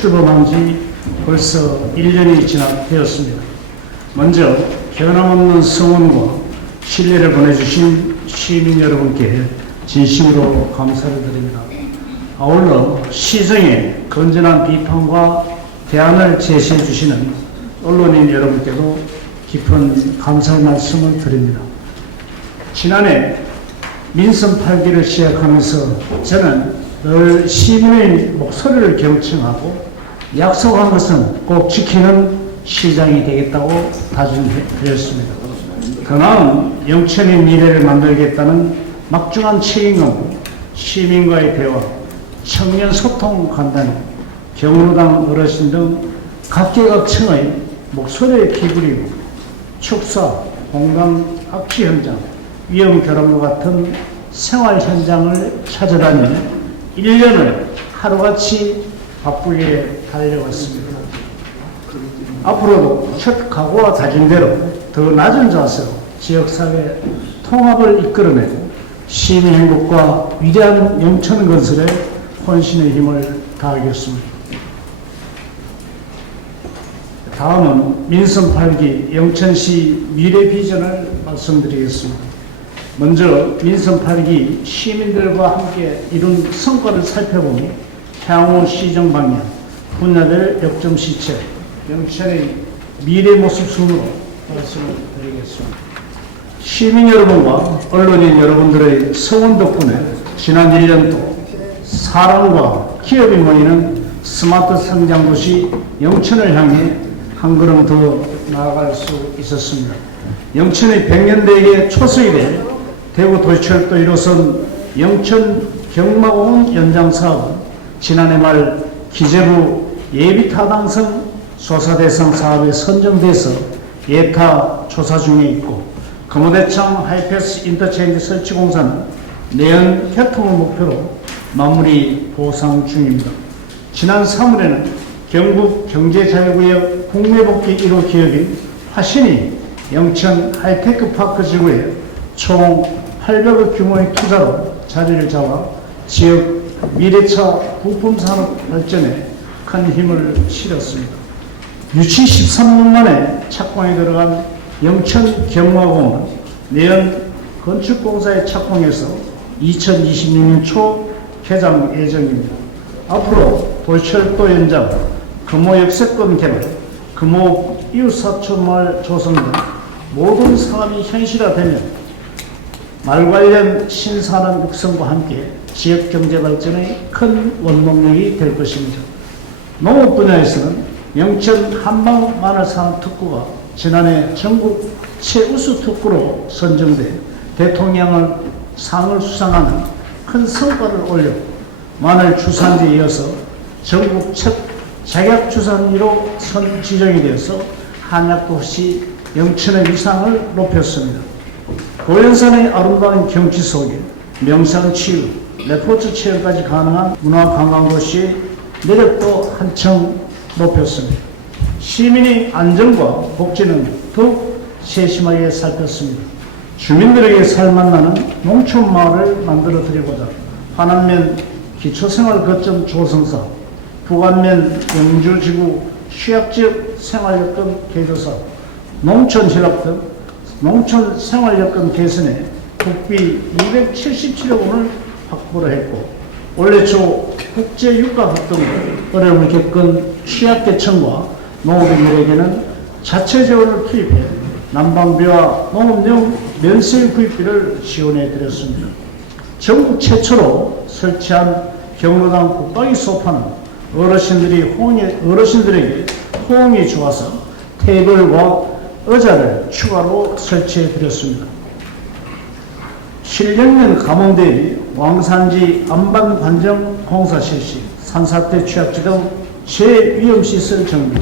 출범한 지 벌써 1년이 되었습니다. 먼저 변함없는 성원과 신뢰를 보내주신 시민 여러분께 진심으로 감사를 드립니다. 아울러 시정의 건전한 비판과 대안을 제시해 주시는 언론인 여러분께도 깊은 감사의 말씀을 드립니다. 지난해 민선 8기를 시작하면서 저는 늘 시민의 목소리를 경청하고 약속한 것은 꼭 지키는 시장이 되겠다고 다짐드렸습니다. 더 나은 영천의 미래를 만들겠다는 막중한 책임감으로 시민과의 대화, 청년 소통 간담회, 경로당 어르신 등 각계각층의 목소리에 기울이고 축사, 공강, 악취 현장, 위험 결함과 같은 생활 현장을 찾아다니며 1년을 하루같이 바쁘게 달려왔습니다. 앞으로도 첫 각오와 다짐대로 더 낮은 자세로 지역사회 통합을 이끌어내고 시민 행복과 위대한 영천 건설에 혼신의 힘을 다하겠습니다. 다음은 민선 8기 영천시 미래 비전을 말씀드리겠습니다. 먼저 민선 8기 시민들과 함께 이룬 성과를 살펴보니 향후 시정 방향, 분야별 역점 시책, 영천의 미래 모습 순으로 말씀을 드리겠습니다. 시민 여러분과 언론인 여러분들의 성원 덕분에 지난 1년도 사람과 기업이 모이는 스마트 성장도시 영천을 향해 한 걸음 더 나아갈 수 있었습니다. 영천의 100년대의 초석이 될 대구 도시철도 1호선 영천 경마공원 연장 사업은 지난해 말 기재부 예비타당성 조사대상 사업에 선정돼서 예타 조사 중에 있고 금호대창 하이패스 인터체인지 설치 공사는 내년 개통을 목표로 마무리 보상 중입니다. 지난 3월에는 경북 경제자유구역 국내복귀 1호 기업인 화신이 영천 하이테크파크 지구에 총 800억 규모의 투자로 자리를 잡아 지역 미래차 부품산업 발전에 큰 힘을 실었습니다. 유치 13년 만에 착공에 들어간 영천 경마공원은 내년 건축공사에 착공해서 2026년 초 개장 예정입니다. 앞으로 도시철도 연장, 금호 역세권 개발, 금호 이웃사촌마을 조성 등 모든 사업이 현실화되면 마을 관련 신산업 육성과 함께 지역경제 발전의 큰 원동력이 될 것입니다. 농업 분야에서는 영천 한방 마늘산업 특구가 지난해 전국 최우수 특구로 선정돼 대통령을 상을 수상하는 큰 성과를 올려 마늘 주산지에 이어서 전국 첫 작약주산지로 지정이 되어서 한약도시 영천의 위상을 높였습니다. 고연산의 아름다운 경치 속에 명상치유, 레포츠 체험까지 가능한 문화관광도시의 매력도 한층 높였습니다. 시민의 안전과 복지는 더욱 세심하게 살폈습니다. 주민들에게 살맛나는 농촌마을을 만들어드리고자 환안면 기초생활 거점 조성사, 북안면 영주지구 취약지역 생활여건 개조사업, 농촌혈압 등 농촌 생활여건 개선에 국비 277억 원을 확보를 했고 올해 초 국제유가급등으로 어려움을 겪은 취약계층과 농업인들에게는 자체 재원을 투입해 난방비와 농업용 면세 구입비를 지원해 드렸습니다. 전국 최초로 설치한 경로당 붙박이 소파는 어르신들에게 호응이 좋아서 테이블과 의자를 추가로 설치해 드렸습니다. 신령면 감원대비 왕산지 안반관정 공사 실시, 산사태 취약지 등 재위험시설 정비,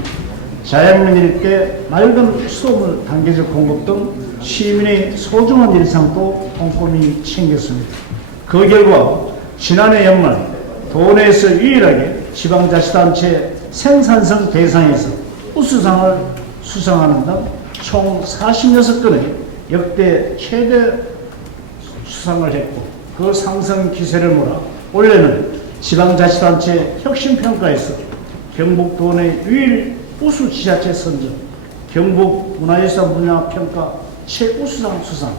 자연면 일대 맑은 수돗물 단계적 공급 등 시민의 소중한 일상도 꼼꼼히 챙겼습니다. 그 결과 지난해 연말 도내에서 유일하게 지방자치단체 생산성 대상에서 우수상을 수상하는 등 총 46건의 역대 최대 수상을 했고 그 상승 기세를 몰아 올해는 지방자치단체 혁신평가에서 경북도 내 유일 우수 지자체 선정, 경북 문화유산 분야 평가 최우수상 수상,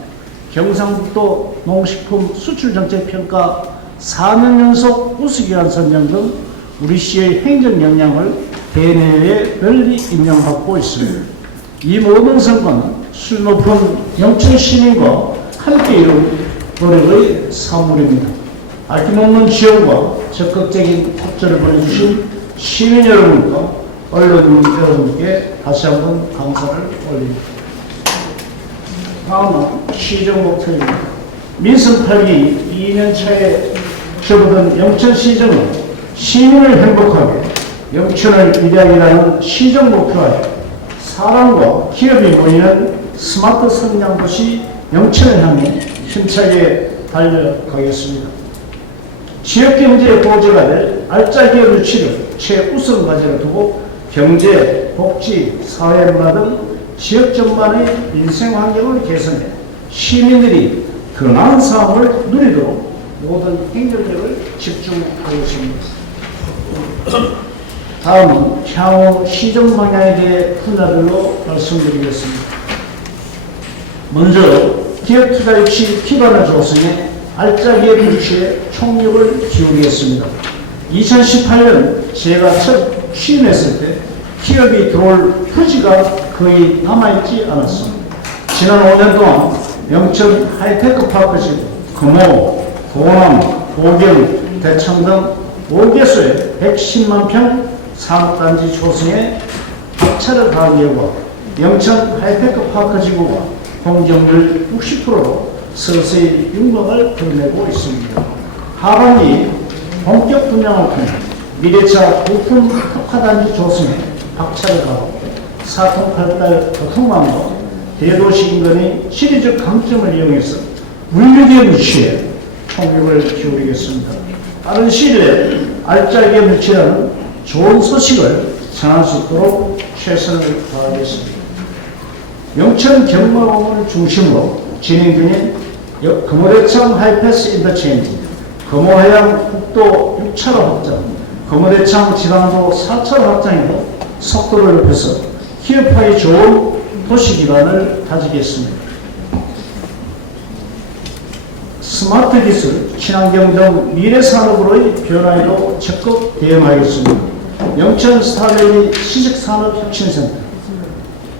경상북도 농식품 수출정책 평가 4년 연속 우수기관 선정 등 우리 시의 행정 역량을 대내외에 널리 인정받고 있습니다. 이 모든 성과는 술 높은 영천 시민과 함께 이룬 노력의 사물입니다. 아낌없는 지원과 적극적인 협조를 보내주신 시민 여러분과 언론 여러분께 다시 한번 감사를 올립니다. 다음은 시정 목표입니다. 민선 8기 2년 차에 접어든 영천시정은 시민을 행복하게 영천을 위대하게라는 시정 목표하에 사람과 기업이 모이는 스마트 성장도시 영천을 향해 힘차게 달려가겠습니다. 지역경제의 보조가 될 알짜 기업 유치를 최우선 과제로 두고 경제, 복지, 사회문화 등 지역 전반의 민생 환경을 개선해 시민들이 더 나은 삶을 누리도록 모든 행정력을 집중하겠습니다. 다음은 향후 시정 방향에 대해 분야별로 말씀드리겠습니다. 먼저 기업 투자 유치 기반을 조성해 알짜 기업 유치에 총력을 기울이겠습니다. 2018년 제가 첫 취임했을 때 기업이 들어올 부지가 거의 남아있지 않았습니다. 지난 5년 동안 영천 하이테크 파크지, 금호, 도남, 고경, 대창 등 5개소에 110만 평 산업단지 조성에 박차를 가한 결과 영천 하이테크 파크 지구가 공정률 60%로 서서히 윤곽을 드러내고 있습니다. 하반기 본격 분양을 통해 미래차 부품 특화단지 조성에 박차를 가하고 4통8딸 교통망과 대도시 인근의 시리적 강점을 이용해서 물류기업 유치에 총력을 기울이겠습니다. 빠른 시일 내에 알짜 기업 유치라는 좋은 소식을 전할 수 있도록 최선을 다하겠습니다. 영천 경마공원을 중심으로 진행 중인 금호대창 하이패스 인터체인지, 금호해양 국도 6차로 확장, 금호대창 지방도 4차로 확장으로 속도를 높여서 기업화에 좋은 도시기반을 다지겠습니다. 스마트 기술, 친환경 등 미래산업으로의 변화에도 적극 대응하겠습니다. 영천 스타밸리 시식산업혁신센터,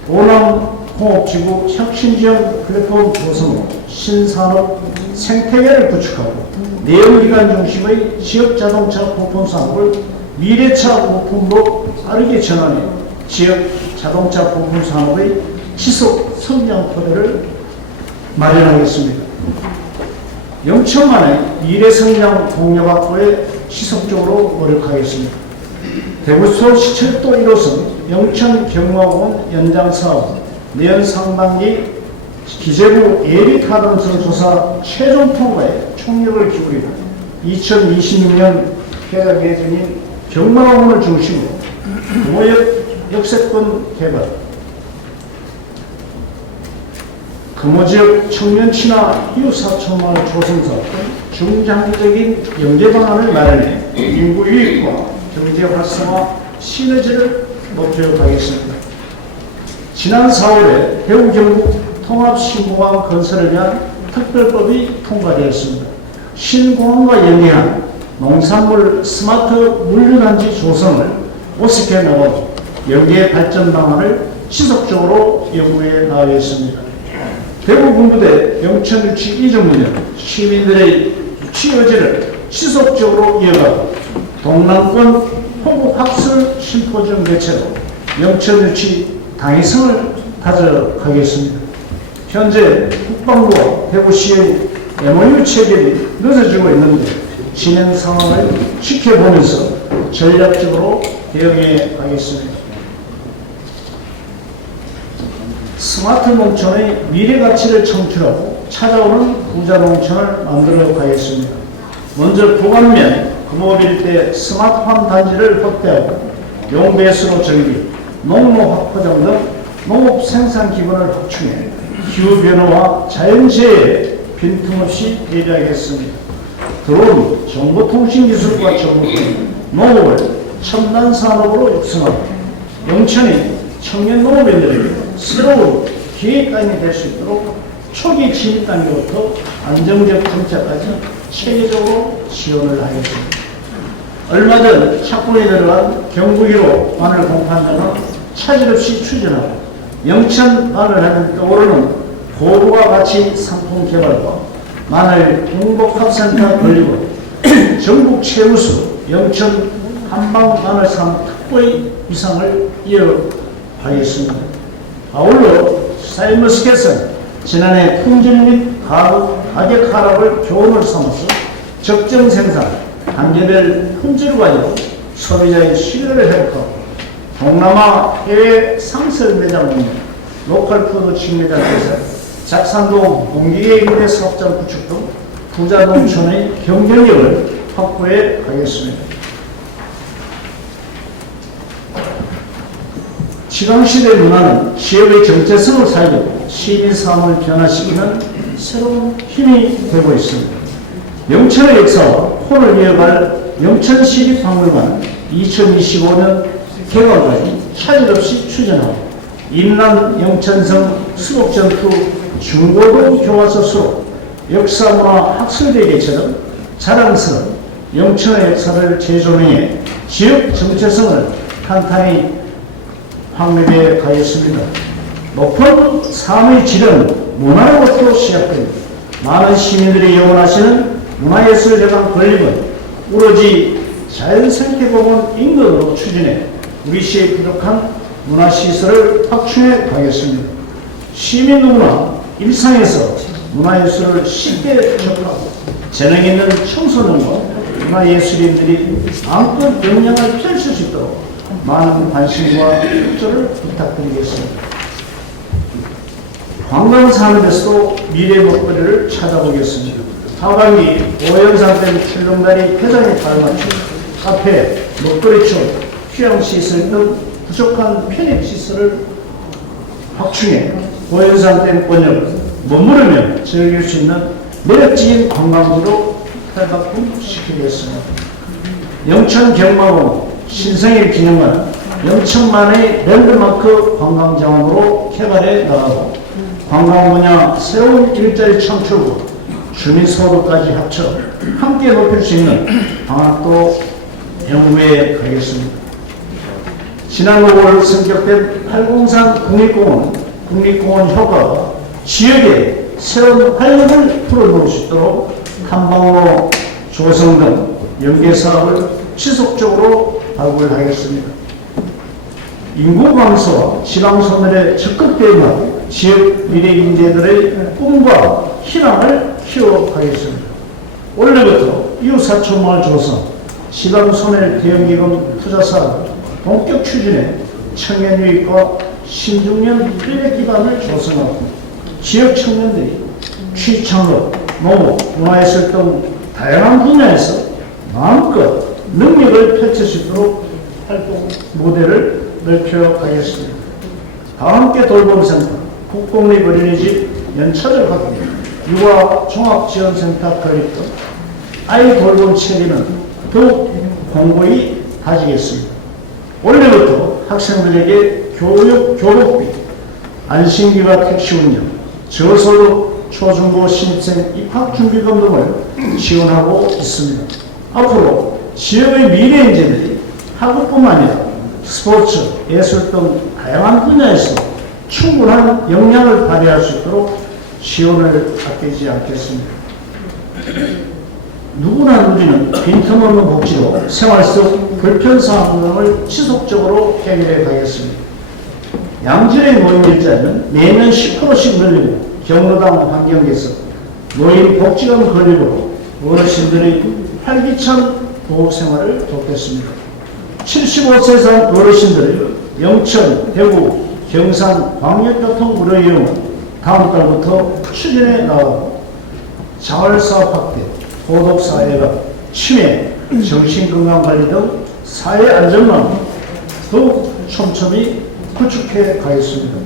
오남공업지구 혁신지원 플랫폼 조성으로 신산업 생태계를 구축하고 내연기관 중심의 지역자동차 부품 산업을 미래차 부품으로 빠르게 전환해 지역 자동차 부품 산업의 지속 성장 토대를 마련하겠습니다. 영천만의 미래 성장 동력 확보에 지속적으로 노력하겠습니다. 대구서울시철도 1호선 영천 경마공원 연장 사업 내년 상반기 기재부 예비 타당성 조사 최종 통과에 총력을 기울이고 2026년 개각 예정인 경마공원을 중심으로 모역 역세권 개발, 금호지역 청년 친화 이웃사촌마을 조성사업 등 중장기적인 연계 방안을 마련해 인구 유입과 경제 활성화 시너지를 목표하겠습니다. 지난 4월에 대구 경북 통합신공항 건설을 위한 특별법이 통과되었습니다. 신공항과 연계한 농산물 스마트 물류단지 조성을 모색해 나가고 연계 발전 방안을 지속적으로 연구해 나가겠습니다. 대구 군부대 영천 유치 이전 문제 시민들의 유치 의지를 지속적으로 이어가고 동남권 호국 학술 심포지엄 개최로 영천 유치 당위성을 다져가겠습니다. 현재 국방부와 대구시의 MOU 체결이 늦어지고 있는데 진행 상황을 지켜보면서 전략적으로 대응해 가겠습니다. 스마트 농촌의 미래 가치를 창출하고 찾아오는 부자 농촌을 만들어 가겠습니다. 먼저 부관면 금호일대 스마트팜 단지를 확대하고 용배수로 정비, 농로 확포장 등 농업 생산 기반을 확충해 기후변화와 자연재해에 빈틈없이 대비하겠습니다. 드론, 정보통신기술과 접목해 농업을 첨단 산업으로 육성하고 영천이 청년 농업인들에게 새로운 기획단이 될 수 있도록 초기 진입 단계부터 안정적 정착까지 체계적으로 지원을 하겠습니다. 얼마 전 착공에 들어간 경북1호 마늘 공판장은 차질 없이 추진하고 영천 마늘하면 떠오르는 고부가 가치 상품 개발과 마늘 행복합센터 건립으로 전국 최우수 영천 한방 마늘 산업 특보의 위상을 이어가겠습니다. 아울러 샤인머스켓은 지난해 품질 및 가격 하락을 교훈을 삼아서 적정 생산, 단계별 품질 관리로 소비자의 신뢰를 회복하고 동남아 해외 상설 매장 운영, 로컬 푸드 직매장 개설, 작산동 공기계 임대 사업장 구축 등 부자 농촌의 경쟁력을 확보해 가겠습니다. 지방시대 문화는 지역의 정체성을 살리고 시민 삶을 변화시키는 새로운 힘이 되고 있습니다. 영천의 역사와 혼을 이어갈 영천시립박물관 2025년 개관까지 차질 없이 추진하고 임남 영천성 수록전투 중고등 교과서 수록 역사문화 학술대회처럼 자랑스러운 영천의 역사를 재조명해 지역 정체성을 탄탄히 확립해 가겠습니다. 높은 삶의 질은 문화로부터 시작됩니다. 많은 시민들이 영원하시는 문화예술재단 건립은 오로지 자연생태공원 인근으로 추진해 우리 시의 부족한 문화시설을 확충해 가겠습니다. 시민 누구나 일상에서 문화예술을 쉽게 접하고 재능 있는 청소년과 문화예술인들이 마음껏 역량을 펼칠 수 있도록 많은 관심과 협조를 부탁드리겠습니다. 관광산업에서도 미래 먹거리를 찾아보겠습니다. 하반기 오연산된 출렁다리 회장에 발맞춘 카페, 먹거리촌, 휴양시설 등 부족한 편입시설을 확충해 오연산된 권역을 머무르며 즐길 수 있는 매력적인 관광지로 탈바꿈시키겠습니다. 영천 경마공 신성일 기념관은 영천만의 랜드마크 관광자원으로 개발해 나가고 관광 분야 새로운 일자리 창출과 주민소득까지 합쳐 함께 높일 수 있는 방안도 연구해 가겠습니다. 지난 5월 성격된 팔공산 국립공원, 국립공원 효과가 지역에 새로운 활력을 불어넣을 수 있도록 탐방로 조성 등 연계사업을 지속적으로 발굴하겠습니다. 인구 감소와 지방소멸에 적극 대응하고 지역 미래 인재들의 꿈과 희망을 키워가겠습니다. 올해부터 이웃사촌마을 조성, 지방소멸 대응기금 투자사업을 본격 추진해 청년 유입과 신중년 플랫기반을 조성하고 지역 청년들이 취창업, 농업, 문화예술 등 다양한 분야에서 마음껏 능력을 펼칠 수 있도록 활동 모델을 넓혀가겠습니다. 다함께 돌봄센터, 국공립 어린이집 연차를 확대, 육아 종합지원센터 건립 등 아이 돌봄 체계는 더욱 공고히 다지겠습니다. 올해부터 학생들에게 교육비, 안심기가 택시 운영, 저소득 초중고 신입생 입학준비금 등을 지원하고 있습니다. 앞으로 지역의 미래 인재들이 학업뿐만 아니라 스포츠, 예술 등 다양한 분야에서 충분한 역량을 발휘할 수 있도록 지원을 아끼지 않겠습니다. 누구나 누리는 빈틈없는 복지로 생활 속 불편사항 등을 지속적으로 해결해 가겠습니다. 양질의 노인 일자리는 매년 10%씩 늘리고 경로당 환경개선, 노인 복지관 건립으로 어르신들의 활기찬 보호생활을 돕겠습니다. 75세 이상 어르신들의 영천, 대구, 경산 광역교통 무료 이용은 다음 달부터 추진해 나가고 자활사업 확대, 고독사 예방, 치매, 정신건강관리 등 사회안전망을 더욱 촘촘히 구축해 가겠습니다.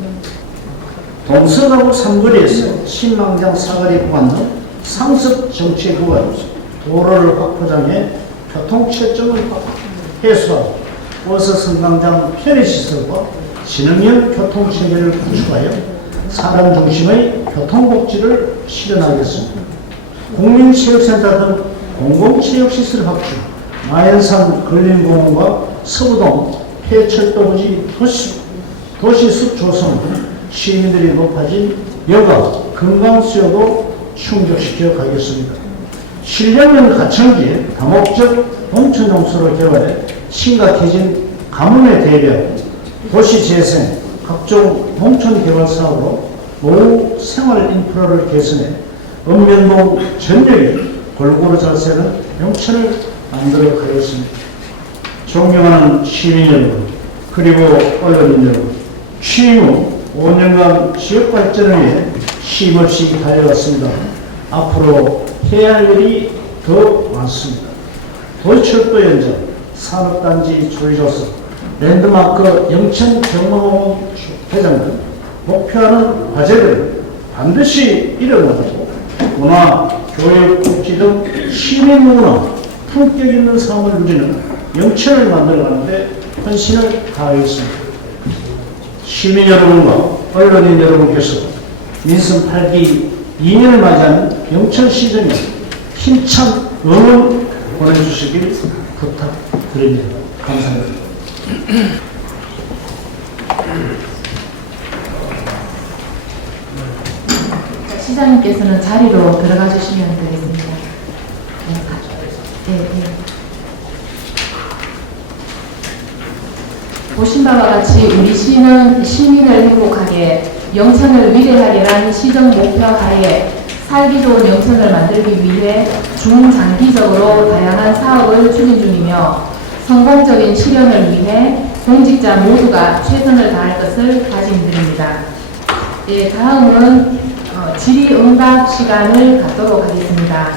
동서나무 삼거리에서 신망장 사거리 구간 등 상습 정체 구간 도로를 확보장해 교통체증을 해소하고 버스승강장 편의시설과 지능형 교통체계를 구축하여 사람 중심의 교통복지를 실현하겠습니다. 국민체육센터 등 공공체육시설 확충, 마연산 근린공원과 서부동 폐철도부지 도시숲 조성 등 시민들이 높아진 여가, 건강수요도 충족시켜 가겠습니다. 신령면 가천지에 다목적 농촌용수로 개발해 심각해진 가뭄에 대비하고 도시재생, 각종 농촌개발 사업으로 노후 생활 인프라를 개선해 읍면동 전역에 골고루 잘 사는 영천을 만들어 가겠습니다. 존경하는 시민 여러분, 그리고 언론인 여러분, 취임 후 5년간 지역 발전을 위해 쉼없이 달려왔습니다. 앞으로 해야 할 일이 더 많습니다. 도시철도 연장, 산업단지 조기 조성, 랜드마크 영천경마공원 회장 등 목표하는 과제를 반드시 이뤄나가고 문화, 교육, 복지 등 시민 누구나 품격 있는 삶을 누리는 영천을 만들어가는데 헌신을 다하겠습니다. 시민 여러분과 언론인 여러분께서 민선 8기 2년을 맞이하는 영천시정에 힘찬 응원 보내주시길 부탁드립니다. 감사합니다. 시장님께서는 자리로 들어가 주시면 되겠습니다. 네, 네. 보신 바와 같이 우리 시는 시민을 행복하게, 영천을 위대하게란 시정 목표 하에 살기 좋은 영천을 만들기 위해 중장기적으로 다양한 사업을 추진 중이며 성공적인 실현을 위해 공직자 모두가 최선을 다할 것을 다짐드립니다. 예, 다음은 질의응답 시간을 갖도록 하겠습니다.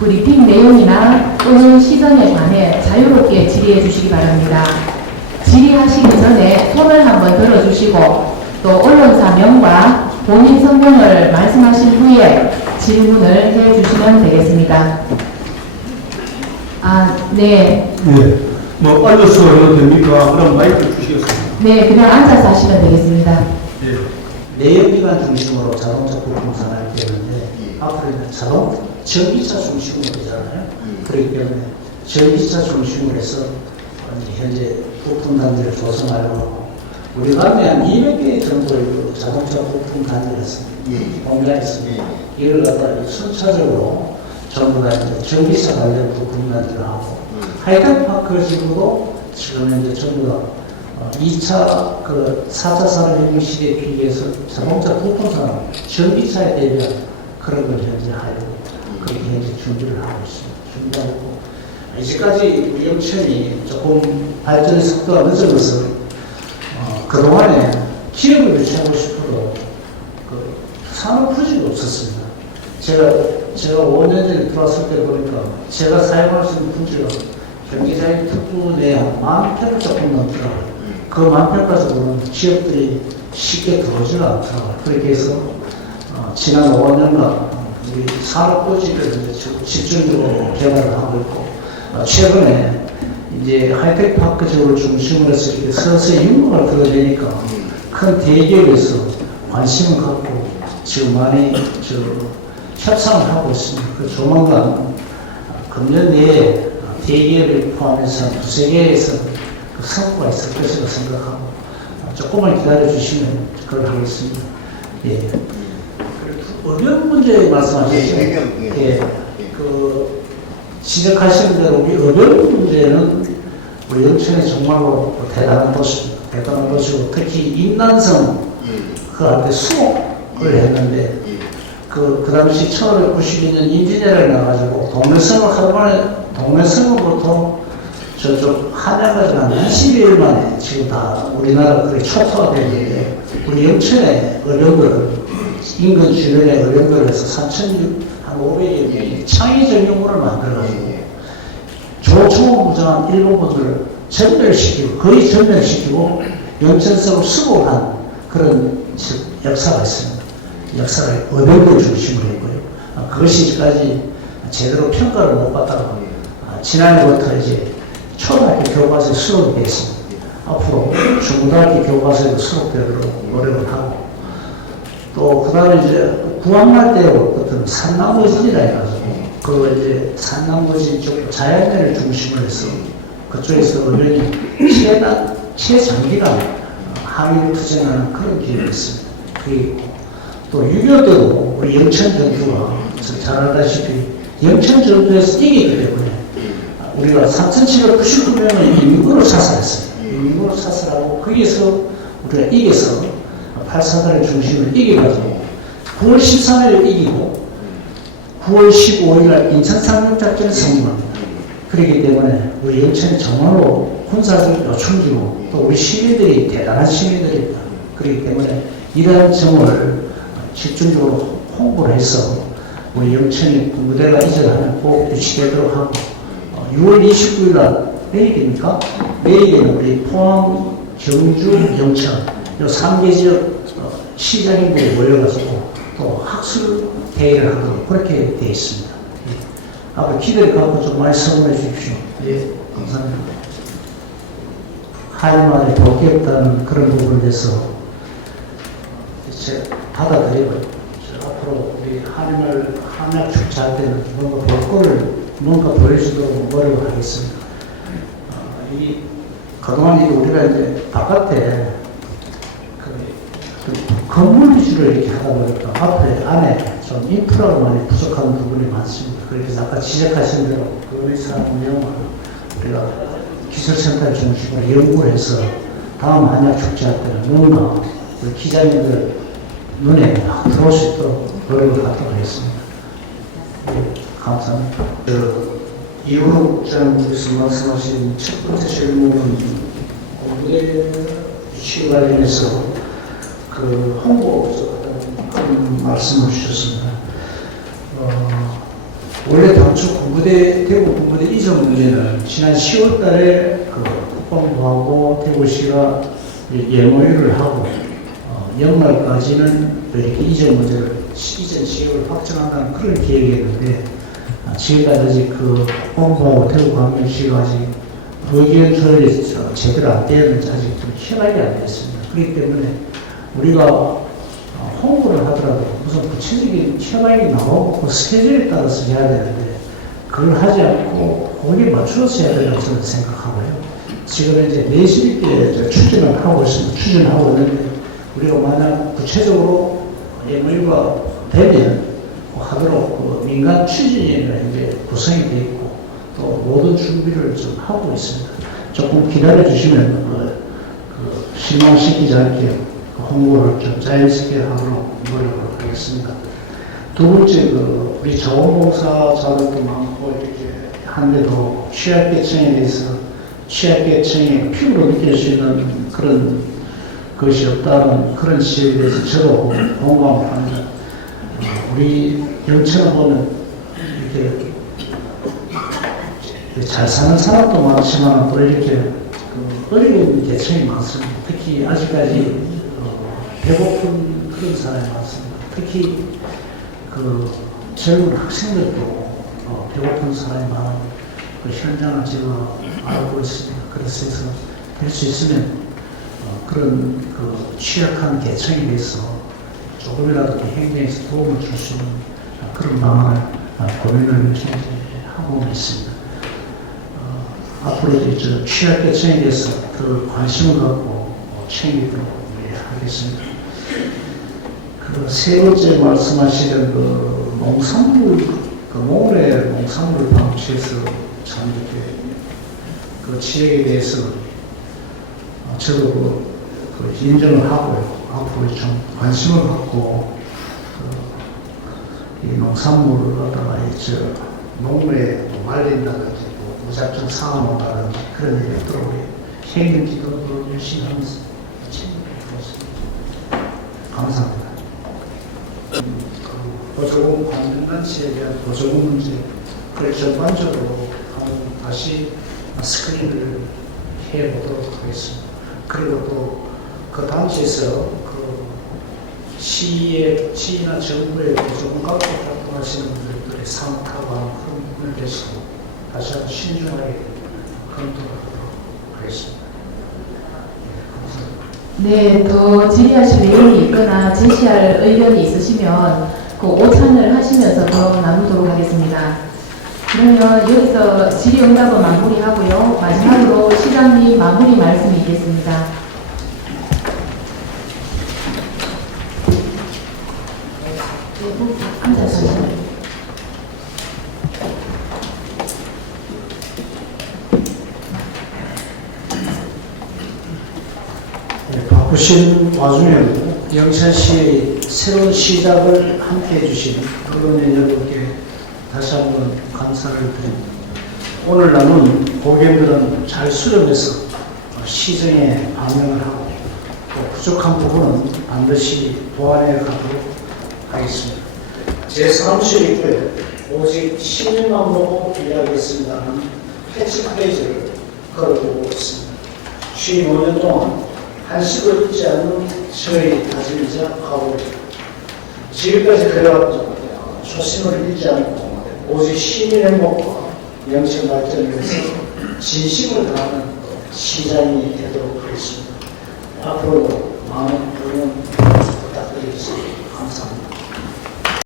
브리핑 내용이나 또는 시정에 관해 자유롭게 질의해 주시기 바랍니다. 질의하시기 전에 손을 한번 들어주시고 또 언론사 명과 본인 성명을 말씀하신 후에 질문을 해 주시면 되겠습니다. 네. 네. 뭐 앉아서 해도 됩니까? 그럼 마이크 주시겠습니다. 네, 그냥 앉아서 하시면 되겠습니다. 네. 내연기관 중심으로 자동차 부품 산업이 되는데 앞으로는 전기차 중심으로 되잖아요. 그렇기 때문에 전기차 중심으로 해서 현재 부품 단지를 조성하려고 하고 우리 가에 한 200개 정도의 자동차 부품 단지를 했습니다. 공개했습니다. 이걸 갖다 순차적으로 전부 다 이제 전기차 관련 부품 단지를 하고 하이텍파크 지구도 지금 현재 전부 다 2차 4차 산업혁명 시대에 비교해서 자동차 부품 산업, 전기차에 대비한 그런 걸 현재 하려고 그렇게 현재 준비를 하고 있습니다. 준비하고 이제까지 우리 영천이 조금 발전의 속도가 늦은 것은 그동안에 기업을 유치하고 싶어도 산업 부지가 없었습니다. 제가 5년 전에 들어왔을 때 보니까 제가 사용할 수 있는 부지가 경기장의 특구 내에 한 10,000평 조금 넘더라고요. 그 10,000평 가지고는 기업들이 쉽게 들어오지가 않더라고요. 그렇게 해서 지난 5년간 우리 산업부지를 집중적으로 개발을 하고 있고 최근에 이제 하이텍파크 지역을 중심으로 해서 이렇게 서서히 윤곽을 그려내니까 큰 대기업에서 관심을 갖고 지금 많이 협상을 하고 있습니다. 그 조만간 금년 내에 대기업을 포함해서 두세 개에서 그 성과가 있을 것이라고 생각하고 조금만 기다려 주시면 그걸 하겠습니다. 예. 어려운 문제 말씀하셨죠? 예. 지적하시는 대로 우리 어려운 문제는 우리 영천이 정말로 대단한 도시입니다. 대단한 도시고 특히 인난성 그 앞에 수목을 했는데 그 당시 1592년 임진왜란이 나가지고 동래성읍부터 저쪽 한양까지 한 20일 만에 지금 다 우리나라 그게 초토화 되는데 우리 영천의 어려움들은 인근 주변의 어려움들을 해서 3,500여 명이 창의정용물을 만들어가지고 조총무장한 일본군들을 전멸시키고 거의 전멸시키고 영천성을 수복한 그런 역사가 있습니다. 역사를 어려움을 중심으로 했고요. 그것이까지 제대로 평가를 못 받다가 지난해부터 이제 초등학교 교과서 수업이 됐습니다. 앞으로 중고등학교 교과서에도 수록되도록 노력을 하고, 또 그다음에 이제 구한말 때부터는 산나무진이라 해가지고 그 이제 산나무진 쪽 자연계를 중심으로 해서 그쪽에서 의원이 최장기간 항의를 투쟁하는 그런 기회가 있습니다. 그리고 또 6.25 때도 우리 영천전투가 잘 알다시피 영천전투에서 이기기 때문에 우리가 3,799명을 인민군으로 사살했습니다. 인민군으로 사살하고 거기에서 우리가 이겨서 8사단을 중심으로 이겨가지고 9월 13일 이기고 9월 15일 날 인천 상륙작전을 성공합니다. 그렇기 때문에 우리 영천이 정말로 군사적 요충지고 또 우리 시민들이 대단한 시민들입니다. 그렇기 때문에 이러한 점을 집중적으로 홍보를 해서 우리 영천이 군부대가 이전하면 꼭 유치되도록 하고 6월 29일 날 내일입니까? 내일에는 우리 포항, 경주, 영천 이 3개 지역 시장님들이 모여가지고 또 학술 대회를 하도록 그렇게 되어 있습니다. 예. 앞으로 기대를 갖고 좀 많이 성원해 주십시오. 예, 감사합니다. 한일만에 덕이 없다는 그런 부분에 대해서 제가 받아들이고 앞으로 우리 한일 한약 축제할 때는 뭔가 볼거를 뭔가 보여주도록 노력을 하겠습니다. 그동안 우리가 이제 바깥에 건물 위주로 이렇게 하다 보니까 앞에 안에 좀 인프라가 많이 부족한 부분이 많습니다. 그래서 아까 지적하신 대로 의사 운영을 우리가 기술센터 중심으로 연구를 해서 다음 한약 축제할 때는 뭔가 우리 기자님들 눈에 들어올 수 있도록 노력을 하도록 하겠습니다. 네, 감사합니다. 이후로 국장님께서 말씀하신 첫 번째 질문은 공부대 유치 관련해서 그 홍보 그런 말씀을 주셨습니다. 원래 당초 대구 군부대 이전 문제는 지난 10월 달에 그 국방부하고 대구시가 MOU를 하고 연말까지는 이렇게 이전 문제를 이전 지역을 확정한다는 그런 계획이었는데 지금까지 그 국방부하고 대구광역시가 아직 의견 조율이 제대로 안 되었는지 아직 좀 희망이 안 됐습니다. 그렇기 때문에 우리가 홍보를 하더라도 무슨 구체적인 협약이 나오고 그 스케줄에 따라서 해야 되는데 그걸 하지 않고 거기에 맞춰서 해야 된다고 저는 생각하고요. 지금 이제 내실 있게 추진을 하고 있습니다. 추진하고 있는데 우리가 만약 구체적으로 MOU가 되면 하도록 그 민간 추진위원회가 이제 구성이 되어 있고 또 모든 준비를 좀 하고 있습니다. 조금 기다려 주시면 실망시키지 않게 홍보를 좀 자연스럽게 하도록 노력을 하겠습니다. 두 번째, 우리 자원봉사자들도 많고 이렇게 한데도 취약계층에 대해서 취약계층의 피부로 느낄 수 있는 그런 것이 없다는 그런 지적에 대해서 저도 공감을 합니다. 우리 영천을 보면 이렇게 잘 사는 사람도 많지만 또 이렇게 어려운 계층이 많습니다. 특히 아직까지 배고픈 그런 사람이 많습니다. 특히 젊은 학생들도 배고픈 사람이 많은 그 현장을 제가 알고 있습니다. 그래서 될 수 있으면 그런 취약한 계층에 대해서 조금이라도 행정에서 도움을 줄 수 있는 그런 방안을 고민을 하고 있습니다. 앞으로 이제 취약계층에 대해서 더 관심을 갖고 챙기도록 하겠습니다. 세 번째 말씀하시는 농산물, 모래 농산물 방치에서 참 이렇게 지역에 대해서 저도 인정을 하고요. 앞으로 좀 관심을 갖고 이 농산물을 갖다가 농무에 말린다든지 무작정 사놓는다든지 그런 일이 없도록 행정지도도 열심히 하면서 챙겨드리겠습니다. 감사합니다. 보조금 관련단체에 대한 보조금 문제, 그걸 전반적으로 다시 스크린을 해보도록 하겠습니다. 그리고 또 그 단체에서 시나 정부의 보조금 갖고 활동하시는 분들의 사업하고 하는 그런 부분에 대해서 다시 한번 신중하게 검토하도록 하겠습니다. 네, 더 질의하실 내용이 있거나 제시할 의견이 있으시면 그 오찬을 하시면서 더 나누도록 하겠습니다. 그러면 여기서 질의응답은 마무리하고요. 마지막으로 시장님 마무리 말씀이 있겠습니다. 앉아서 하시면. 네, 바쁘신 와중에도 영천시의 새로운 시작을 함께 해주신 언론인 여러분께 다시 한번 감사를 드립니다. 오늘 나눈 고견들은 잘 수렴해서 시정에 반영을 하고 또 부족한 부분은 반드시 보완해 가도록 하겠습니다. 제 사무실 입구에 오직 시민만 보고 이야기했습니다는 캐치프레이즈를 걸어두고 있습니다. 15년 동안 한식을 잊지 않는 저희 다짐이자 각오입니다. 지금까지 그래왔죠. 초심을 잃지 않고 오직 시민 행복과 영천 발전을 위해서 진심을 다하는 시장이 되도록 하겠습니다. 앞으로도